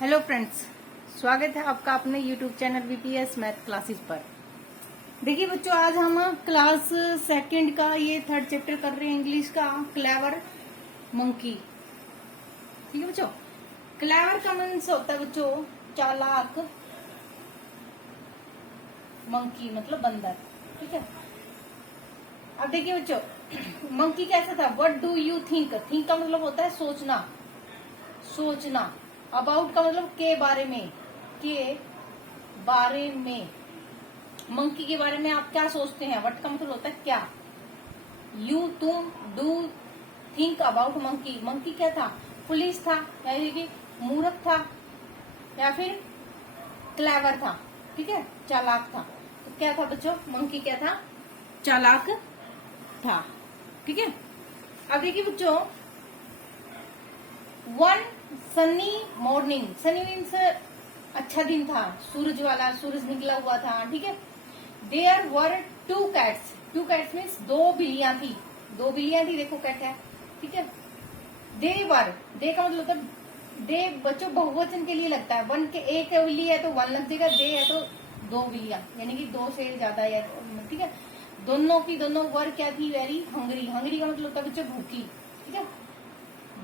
Hello friends, स्वागत है आपका अपने YouTube channel BPS math classes पर। देखिए बच्चों, आज हम क्लास सेकंड का ये थर्ड चैप्टर कर रहे हैं, इंग्लिश का, क्लेवर मंकी। ठीक है बच्चों, क्लेवर का मीन्स होता है बच्चों चालाक, मंकी मतलब बंदर। ठीक है, अब देखिए बच्चों, मंकी कैसा था? What do you think? Think का मतलब होता है सोचना, सोचना। अबाउट का मतलब के बारे में, के बारे में। मंकी के बारे में आप क्या सोचते हैं? व्हाट का मतलब होता है क्या। यू तुम, do think about monkey. Monkey क्या था? पुलिस था, यानी कि मूर्ख था, या फिर क्लेवर था। ठीक है, चालाक था। तो क्या था बच्चों? मंकी क्या था? चालाक था। ठीक है, अब देखिए बच्चों, one sunny morning. Sunny means अच्छा दिन था, सूरज वाला, सूरज निकला हुआ था। ठीक है, there were two cats. Two cats means दो बिल्लियां थी, दो बिल्लियां थी। देखो कैट है। ठीक है, दे वर, दे का मतलब होता है दे बच्चों बहुवचन के लिए लगता है। वन के एक बिल्ली है तो वन लग जाएगा, दे है तो दो बिल्लियां, यानी कि दो से ज्यादा है। ठीक है, दोनों की दोनों वर क्या थी? Very Hungary. हंगरी का मतलब होता है बच्चों भूखी। ठीक है,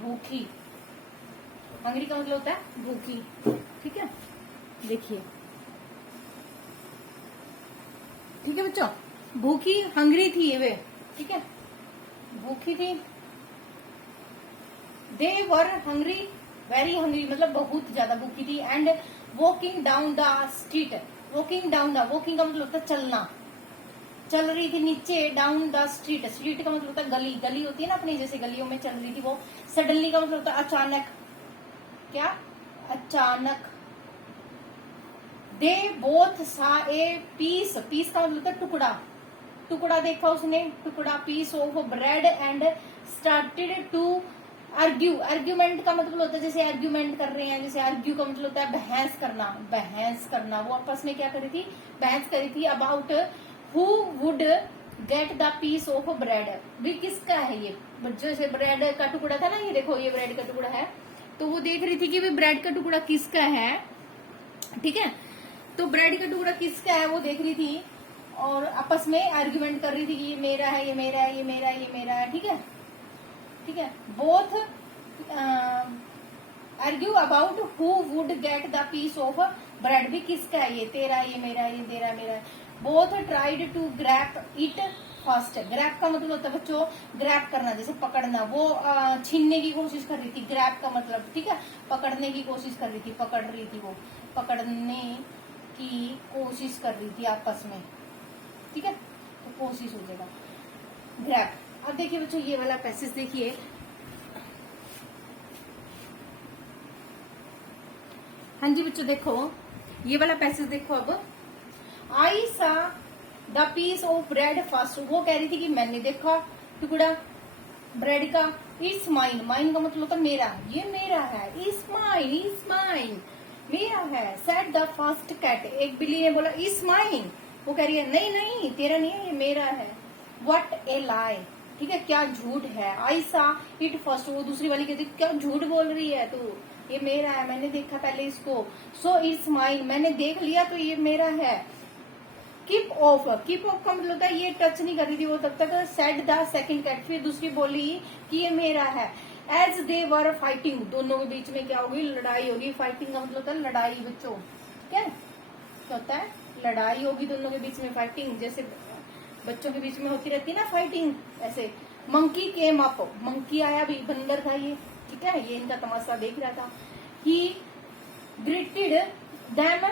भूखी। हंगरी का मतलब होता है भूखी। ठीक है, देखिए, ठीक है बच्चों, भूखी हंगरी थी ये वे। ठीक है, भूखी थी। दे वर हंगरी, वेरी हंगरी मतलब बहुत ज्यादा भूखी थी। And walking down the street. Walking down the, walking का मतलब होता है चलना, चल रही थी नीचे। डाउन द स्ट्रीट, स्ट्रीट का मतलब होता है गली, गली होती है ना अपनी, जैसे गलियों में चल रही थी वो। सडनली का मतलब होता है अचानक। क्या? अचानक। दे बोथ सा ए पीस। पीस का मतलब होता है टुकड़ा, टुकड़ा देखा उसने, टुकड़ा, piece of bread and started to argue. Argument का मतलब होता है जैसे आर्ग्यूमेंट कर रहे हैं, जैसे आर्ग्यू का मतलब होता है बहस करना, बहस करना। वो आपस में क्या करी थी? बहस करी थी। About who would get the piece of bread. भी किसका है ये? जैसे ब्रेड का टुकड़ा था ना, ये देखो ये ब्रेड का टुकड़ा है, तो वो देख रही थी कि ब्रेड का टुकड़ा किसका है। ठीक है, तो ब्रेड का टुकड़ा किसका है वो देख रही थी, और आपस में आर्ग्यूमेंट कर रही थी कि ये मेरा है, ये मेरा है, ये मेरा है, ये मेरा है। ठीक है, ठीक है, both argue about who would get the piece of bread. भी किसका है? ये तेरा, ये मेरा, ये तेरा, मेरा। Both tried to grab it first. Grab का मतलब होता है बच्चों ग्रैप करना, जैसे पकड़ना। वो छीनने की कोशिश कर रही थी, ग्रैप का मतलब। ठीक है, पकड़ने की कोशिश कर रही थी, पकड़ रही थी, वो पकड़ने की कोशिश कर रही थी आपस में। ठीक है, तो कोशिश हो जाएगा ग्रैप। अब देखिए बच्चों, ये वाला पैसेज देखिए। हाँ जी बच्चों, देखो ये वाला पैसेज देखो। अब I saw the piece of bread first. वो कह रही थी कि मैंने देखा टुकड़ा ब्रेड का। इट्स माइन, माइन का मतलब होता है मेरा, ये मेरा है। इट्स माइन, इट्स माइन, मेरा है। Said the first cat. एक बिल्ली ने बोला इट्स माइन। वो कह रही है नहीं नहीं तेरा नहीं है, ये मेरा है। व्हाट ए लाई। ठीक है, क्या झूठ है। आई सा इट फर्स्ट। वो दूसरी वाली कहती क्या झूठ बोल रही है तू, ये मेरा है, मैंने देखा पहले इसको। सो इट्स माइन, मैंने देख लिया तो ये मेरा है। कीप ऑफ, कीप ऑफ का मतलब होता है ये टच नहीं कर रही थी वो तब तक। सेड द सेकंड कैट, फिर दूसरी बोली कि ये मेरा है। एज दे वर फाइटिंग, दोनों के बीच में क्या होगी? लड़ाई होगी। फाइटिंग का मतलब होता है लड़ाई बच्चों। क्या क्या होता है? लड़ाई होगी दोनों के बीच में, फाइटिंग। जैसे बच्चों के बीच में होती रहती है ना फाइटिंग, ऐसे। मंकी केम अप, मंकी आया भी, बंदर था ये। ठीक है, ये इनका तमाशा देख रहा था। ही greeted them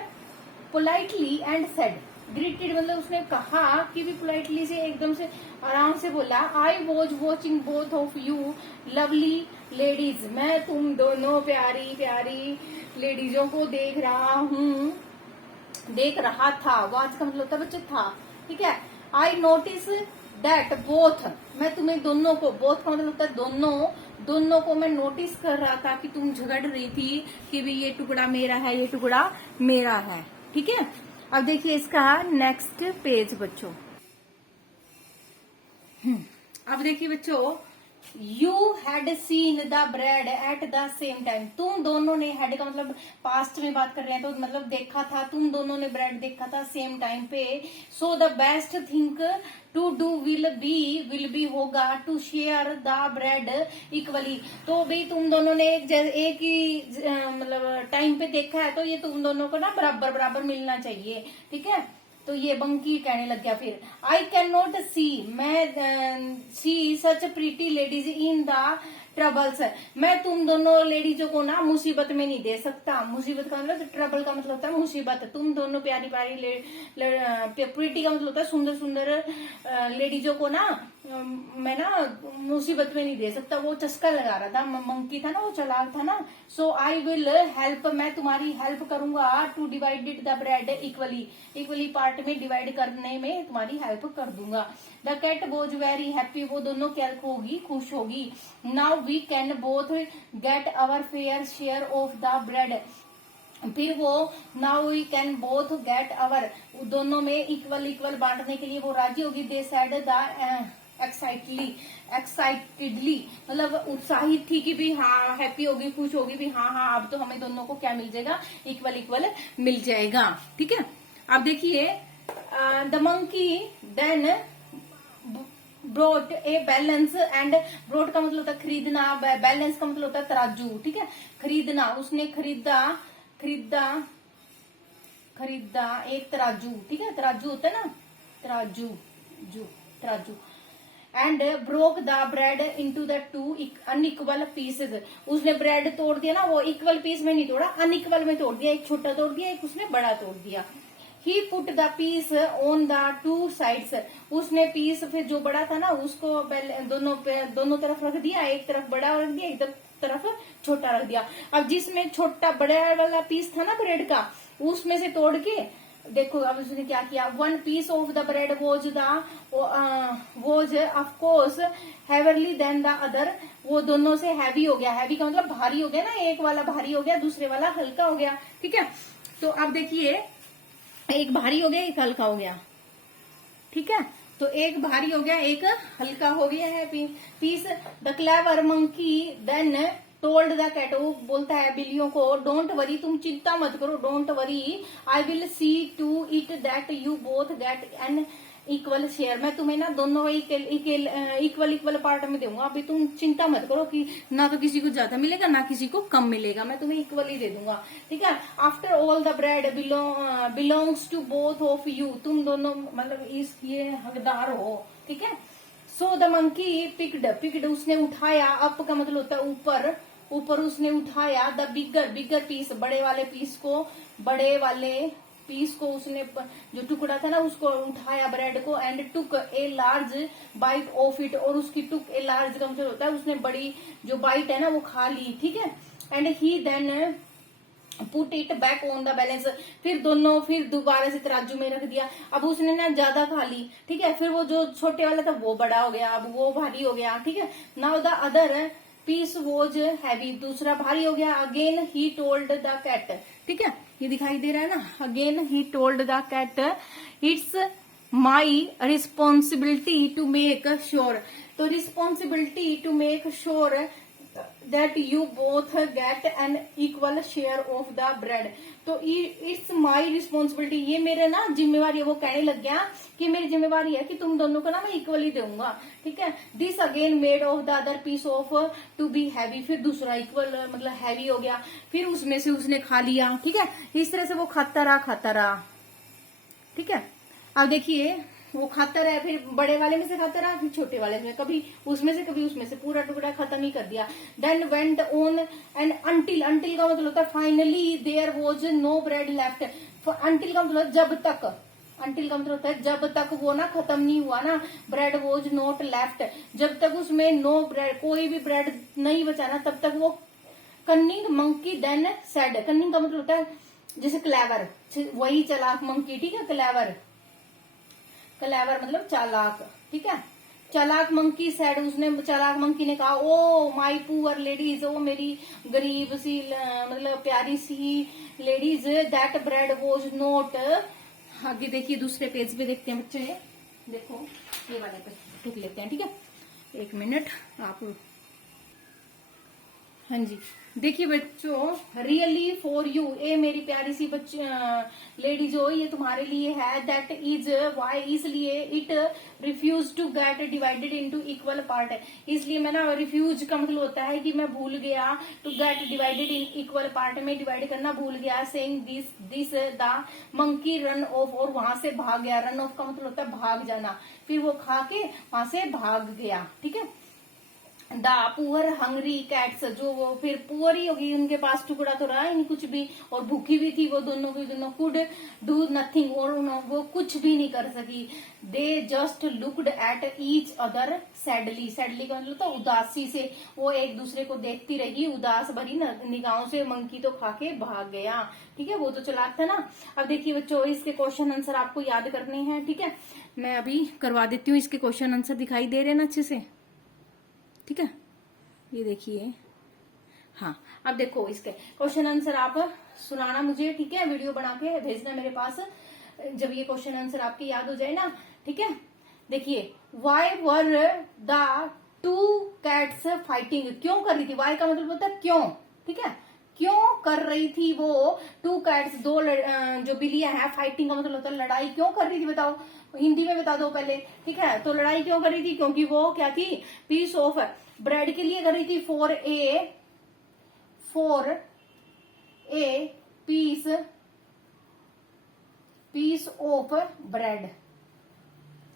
politely and said. Greeted मतलब उसने कहा कि भी पोलाइटली से, एकदम से आराम से बोला। I was watching both of you lovely ladies. मैं तुम दोनों प्यारी प्यारी लेडीजों को देख रहा हूँ, देख रहा था। वॉच का मतलब होता है बच्चे था। ठीक है, आई नोटिस दैट बोथ, मैं तुम्हें दोनों को, बोथ का मतलब होता है दोनों, दोनों को मैं नोटिस कर रहा था कि तुम झगड़ रही थी कि भी ये टुकड़ा मेरा है, ये टुकड़ा मेरा है। ठीक है, अब देखिए इसका नेक्स्ट पेज बच्चों। अब देखिए बच्चों, you had seen the bread at the same time, तुम दोनों ने, हैड का मतलब पास्ट में बात कर रहे हैं तो मतलब देखा था, तुम दोनों ने ब्रेड देखा था सेम टाइम पे। So the best thing to do will be होगा to share the bread equally. तो भाई तुम दोनों ने एक ही मतलब टाइम पे देखा है, तो ये तुम दोनों को ना बराबर बराबर मिलना चाहिए, ठीक है। तो ये बंकी कहने लग गया फिर, आई कैन नॉट सी, मैं see such pretty ladies in the troubles, मैं तुम दोनों लेडीजों को ना मुसीबत में नहीं दे सकता। मुसीबत का मतलब ट्रबल का मतलब होता है मुसीबत। तुम दोनों प्यारी प्यारी प्रीटी का मतलब होता है सुंदर सुंदर लेडीजों को ना मैं ना मुसीबत में नहीं दे सकता। वो चस्का लगा रहा था, मंकी था ना, वो चालाक था ना। सो आई विल हेल्प, मैं तुम्हारी हेल्प करूंगा to divided the bread equally, equally part में डिवाइड करने में तुम्हारी हेल्प कर दूंगा। The cat was very happy, वो दोनों क्या होगी, खुश होगी। Now we can both get our fair share of the bread, फिर वो now we can both get our, दोनों में इक्वल इक्वल बांटने के लिए वो राजी होगी। दे सेड द एक्साइटेडली, मतलब उत्साहित थी कि भी हाँ हैप्पी होगी, खुश होगी भी हाँ हाँ अब तो हमें दोनों को क्या मिल जाएगा, इक्वल इक्वल मिल जाएगा, ठीक है। अब देखिए the monkey then brought a balance, and brought का मतलब होता है खरीदना, बैलेंस का मतलब होता है तराजू, ठीक है। खरीदना, उसने खरीदा खरीदा खरीदा एक तराजू, ठीक है। तराजू होता है ना, तराजू तराजू। And broke the bread into the two unequal pieces, उसने ब्रेड तोड़ दिया ना, वो इक्वल पीस में नहीं तोड़ा, अनइक्वल में तोड़ दिया, एक छोटा तोड़ दिया, एक उसने बड़ा तोड़ दिया। He put the piece on the two sides, उसने पीस फिर जो बड़ा था ना उसको दोनों तरफ रख दिया, एक तरफ बड़ा रख दिया, एक तरफ छोटा रख दिया। अब जिसमें छोटा बड़ा वाला पीस था ना ब्रेड का, उसमें से तोड़ के देखो अब उसने क्या किया। One piece of the bread was of course heavier than the other, वो दोनों से हैवी हो गया, हैवी का मतलब भारी हो गया ना, एक वाला भारी हो गया, दूसरे वाला हल्का हो गया, ठीक है। तो अब देखिए एक भारी हो गया, एक हल्का हो गया, ठीक है। तो एक भारी हो गया, एक हल्का हो गया है piece. The clever monkey then told the cat, वो बोलता है बिल्लियों को, डोंट वरी, तुम चिंता मत करो, don't worry, I will see to it that you both get an equal share, मैं तुम्हें ना दोनों इक्वल इक्वल पार्ट में दूंगा। अभी तुम चिंता मत करो कि ना तो किसी को ज्यादा मिलेगा ना किसी को कम मिलेगा, मैं तुम्हें इक्वल ही दे दूंगा, ठीक है। After all the bread belongs to both of you, तुम दोनों मतलब ये हकदार हो, ठीक है। सो द मंकी पिक्ड, उसने उठाया, अप का मतलब होता है ऊपर, ऊपर उसने उठाया द बिगर पीस, बड़े वाले पीस को उसने जो टुकड़ा था ना उसको उठाया ब्रेड को, and took a large bite of it, और उसकी टुक ए लार्ज का मतलब होता है उसने बड़ी जो बाइट है ना वो खा ली, ठीक है। And he then put it back on the balance, फिर दोबारा से तराजू में रख दिया। अब उसने ना ज्यादा खा ली, ठीक है, फिर वो जो छोटे वाला था वो बड़ा हो गया, अब वो भारी हो गया, ठीक है। Now the other piece was heavy, दूसरा भारी हो गया। Again he told the cat, ठीक है, ये दिखाई दे रहा है ना। Again he told the cat it's my responsibility to make sure, तो responsibility to make sure that you both get an equal share of the bread, तो इट्स माई रिस्पॉन्सिबिलिटी, ये मेरे ना जिम्मेवारी है। वो कहने लग गया कि मेरी जिम्मेवारी है कि तुम दोनों को ना मैं इक्वली दूंगा, ठीक है। This again made off the other piece of to be heavy, फिर दूसरा इक्वल मतलब हैवी हो गया, फिर उसमें से उसने खा लिया, ठीक है। इस तरह से वो खाता रहा, ठीक है। अब देखिए वो खाता रहा, फिर बड़े वाले में से खाता रहा, फिर छोटे वाले में, कभी उसमें से पूरा टुकड़ा खत्म ही कर दिया। Then went on and until का मतलब होता है finally there was no bread left, until का मतलब जब तक, अंटिल का मतलब होता है जब तक वो ना खत्म नहीं हुआ ना, ब्रेड वॉज नॉट लेफ्ट, जब तक उसमें नो ब्रेड कोई भी ब्रेड नहीं बचा ना तब तक वो कन्निंग मंकी देन सेड, कन्निंग का मतलब होता है जैसे क्लेवर, वही चालाक मंकी, ठीक है। क्लेवर मतलब चालाक, ठीक है। चालाक मंकी सेड, उसने चालाक मंकी ने कहा, ओ माई पुअर लेडीज, ओ मेरी गरीब सी मतलब प्यारी सी ladies, that bread was not, आगे देखिए दूसरे पेज पे देखते हैं बच्चे, देखो ये वाले पे टूक लेते हैं, ठीक है। एक मिनट आप, हाँ जी, देखिए बच्चों, रियली फॉर यू, ये मेरी प्यारी सी बच्ची लेडी जो ये तुम्हारे लिए है, दैट इज वाई, इसलिए it refuse to get divided into equal part है, इसलिए मैं ना, रिफ्यूज का मतलब होता है कि मैं भूल गया, to get divided in equal part में डिवाइड करना भूल गया, saying this the monkey run off, और वहां से भाग गया, रन ऑफ का मतलब होता है भाग जाना, फिर वो खा के वहां से भाग गया, ठीक है। द पुअर हंग्री कैट्स, जो वो फिर पुअर ही होगी, उनके पास टुकड़ा तो रहा ही नहीं कुछ भी, और भूखी भी थी वो दोनों की दोनों, कुड डू नथिंग, और वो कुछ भी नहीं कर सकी, they just looked at each other sadly, sadly का मतलब तो उदासी से, वो एक दूसरे को देखती रही उदास भरी निगाहों से, मंकी तो खा के भाग गया, ठीक है, वो तो चालाक था ना। अब देखिए बच्चों, इसके क्वेश्चन आंसर आपको याद करने हैं, ठीक है, मैं अभी करवा देती हूँ, इसके क्वेश्चन आंसर दिखाई दे रहे हैं ना अच्छे से, ठीक है, ये देखिए, हाँ, अब देखो इसके क्वेश्चन आंसर आप सुनाना मुझे, ठीक है, वीडियो बना के भेजना मेरे पास, जब ये क्वेश्चन आंसर आपके याद हो जाए ना, ठीक है। देखिए, why were the two cats fighting, क्यों कर रही थी, वाई का मतलब होता है क्यों, ठीक है, क्यों कर रही थी वो टू कैट्स, दो जो बिल्लियां हैं, फाइटिंग का मतलब होता है लड़ाई, क्यों कर रही थी बताओ, हिंदी में बता दो पहले, ठीक है। तो लड़ाई क्यों कर रही थी, क्योंकि वो क्या थी, पीस ऑफ ब्रेड के लिए कर रही थी, for a piece of bread,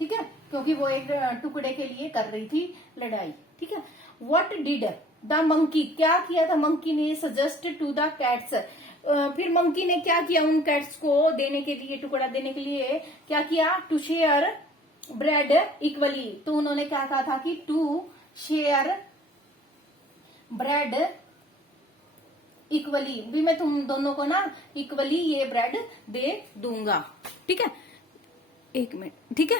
ठीक है, क्योंकि वो एक टुकड़े के लिए कर रही थी लड़ाई, ठीक है। व्हाट डिड द मंकी, क्या किया था मंकी ने, सजेस्ट टू द कैट्स, फिर मंकी ने क्या किया उन कैट्स को देने के लिए, टुकड़ा देने के लिए क्या किया, टू शेयर ब्रेड इक्वली, तो उन्होंने क्या कहा था कि टू शेयर ब्रेड इक्वली, भी मैं तुम दोनों को ना इक्वली ये ब्रेड दे दूंगा, ठीक है, एक मिनट, ठीक है।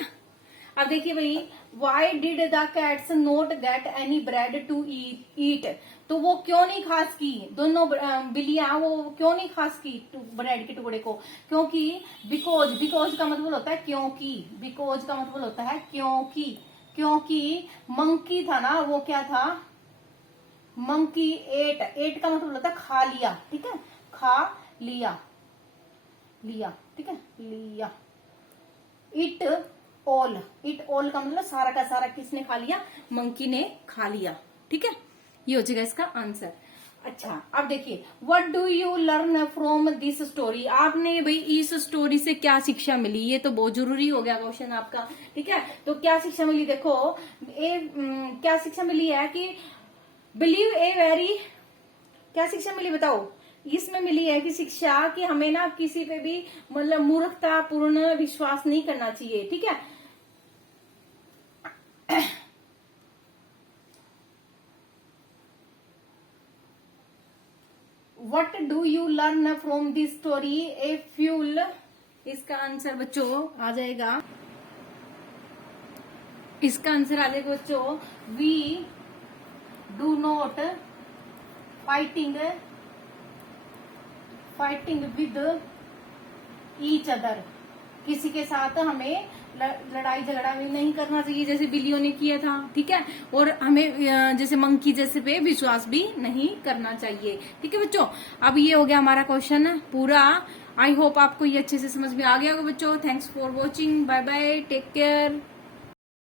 अब देखिए भाई, why did the cats not get any bread to eat, तो वो क्यों नहीं खा सकी, दोनों बिल्लियां वो क्यों नहीं खा सकी ब्रेड के टुकड़े को, क्योंकि बिकॉज का मतलब होता है क्योंकि, बिकॉज का मतलब होता है क्योंकि मंकी था ना, वो क्या था, मंकी एट का मतलब होता है खा लिया, ठीक है, खा लिया, ठीक है, लिया, इट ऑल का मतलब सारा का सारा किसने खा लिया, मंकी ने खा लिया, ठीक है, ये हो जाएगा इसका आंसर। अच्छा, अब देखिए, what do you learn from this story, आपने भाई इस स्टोरी से क्या शिक्षा मिली, ये तो बहुत जरूरी हो गया क्वेश्चन आपका, ठीक है। तो क्या शिक्षा मिली, देखो क्या शिक्षा मिली है कि बिलीव ए वेरी, क्या शिक्षा मिली बताओ, इसमें मिली है कि शिक्षा कि हमें ना किसी पे भी मतलब मूर्खता पूर्ण विश्वास नहीं करना चाहिए, ठीक है। What do you learn from this story, a fuel, इसका आंसर बच्चों आ जाएगा, इसका आंसर आ जाएगा बच्चों, we do not fighting with each other, किसी के साथ हमें लड़ाई झगड़ा भी नहीं करना चाहिए, जैसे बिल्लियों ने किया था, ठीक है, और हमें जैसे मंकी जैसे पे विश्वास भी नहीं करना चाहिए, ठीक है बच्चों। अब ये हो गया हमारा क्वेश्चन पूरा, आई होप आपको ये अच्छे से समझ में आ गया होगा बच्चों। Thanks for watching, bye bye, take care.